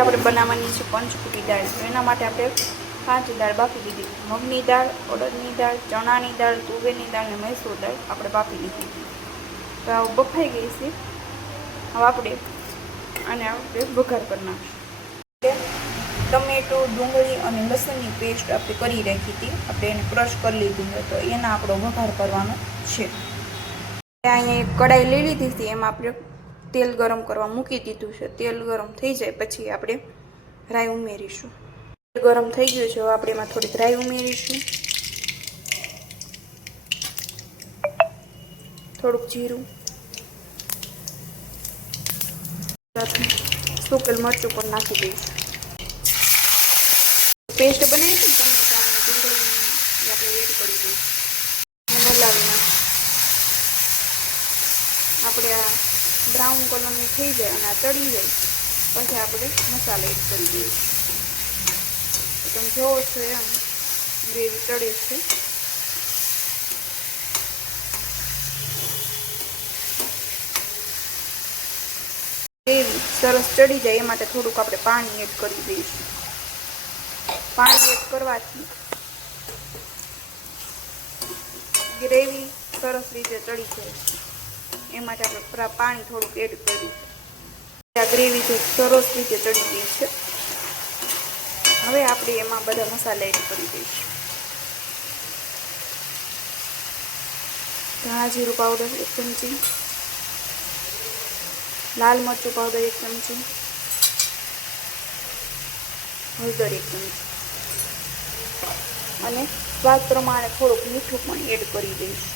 આપણે બનાવવાની છે પંચકુટી દાળ. એના માટે આપણે 5 દાળ બાફી લીધી. મગની દાળ, અડદની દાળ, ચણાની દાળ, તુવેરની દાળ અને મૈસૂર દાળ આપણે બાફી લીધી. તો આ બફાઈ ગઈ છે. હવે આપણે વઘાર કરી નાખીશું. ટમેટો, ડુંગળી અને લસણની પેસ્ટ આપણે કરી રાખી હતી. આપણે એને ક્રશ કરી લીધું છે. તો એના આપણો વઘાર કરવાનો છે. અહીંયા એક કડાઈ લઈ લીધી હતી. એમાં આપણે તેલ ગરમ કરવા મૂકી દીધું છે. તેલ ગરમ થઈ જાય પછી આપણે રાઈ ઉમેરીશું. તેલ ગરમ થઈ ગયું છે. હવે આપણે એમાં થોડીક રાઈ ઉમેરીશું, થોડુંક જીરું, સૂકેલ મરચું પણ નાખી દઈશું. પેસ્ટ બનાવી હતી ટમેટા અને ડુંગળીની આપણે એડ કરી દઈશું. હલાવી નાખીશું. આપણે આ બ્રાઉન કલરની થઈ જાય અને આ તળી જાય પછી આપણે મસાલા એડ કરી દઈશું. તમે જોવો છો એમ ગ્રેવી તળે છે. ગ્રેવી સરસ ચડી જાય એ માટે થોડુંક આપણે પાણી એડ કરી દઈશું. પાણી એડ કરવાથી ગ્રેવી સરસ રીતે ચડી જાય એ માટે આપણે પાણી થોડુંક એડ કર્યું. આ ગ્રેવી તો સરસ રીતે ચડી ગઈ છે. હવે આપણે એમાં બધા મસાલા એડ કરી દઈશું. ધાણા જીરું પાવડર 1 ચમચી, લાલ મરચું પાવડર 1 ચમચી, હળદર 1 ચમચી અને સ્વાદ પ્રમાણે થોડુંક મીઠું પણ એડ કરી દઈશું.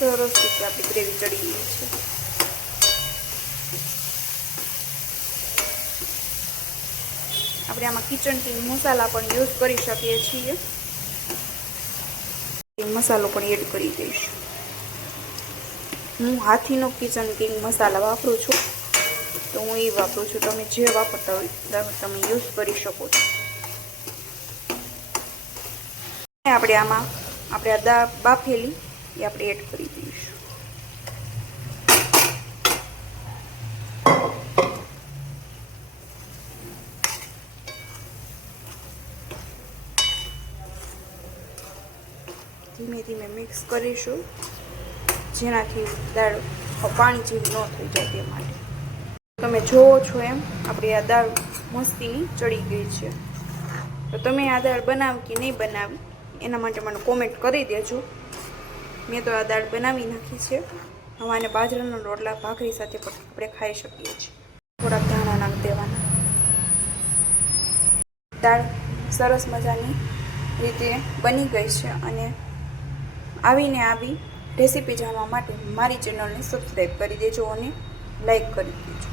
સરસ રીતે આપણી ગ્રેવી ચડી ગઈ છે. આપણે આમાં કિચન કિંગ મસાલા પણ યુઝ કરી શકીએ છીએ. મસાલો પણ એડ કરી દઈશું. હું હાથીનો કિચન કિંગ મસાલા વાપરું છું, તો હું એ વાપરું છું. તમે જે વાપરતા હોય તમે યુઝ કરી શકો છો. આપણે આમાં આપણે આ દાળ બાફેલી એ આપણે એડ કરી દઈશું. ધીમે ધીમે મિક્સ કરીશું જેનાથી દાળ પાણી જેવી ન થઈ જાય તે માટે. તમે જોવો છો એમ આપણી આ દાળ મસ્તીની ચડી ગઈ છે. તો તમે આ દાળ બનાવી કે નહીં બનાવી એના માટે મને કોમેન્ટ કરી દેજો. મેં તો આ દાળ બનાવી નાખી છે. હવે આને બાજરાના રોટલા ભાખરી સાથે પણ આપણે ખાઈ શકીએ છીએ. થોડાક ધાણા નાખી દેવાના. દાળ સરસ મજાની રીતે બની ગઈ છે અને આવી રેસીપી જાણવા માટે મારી ચેનલને સબસ્ક્રાઈબ કરી દેજો અને લાઈક કરી દેજો.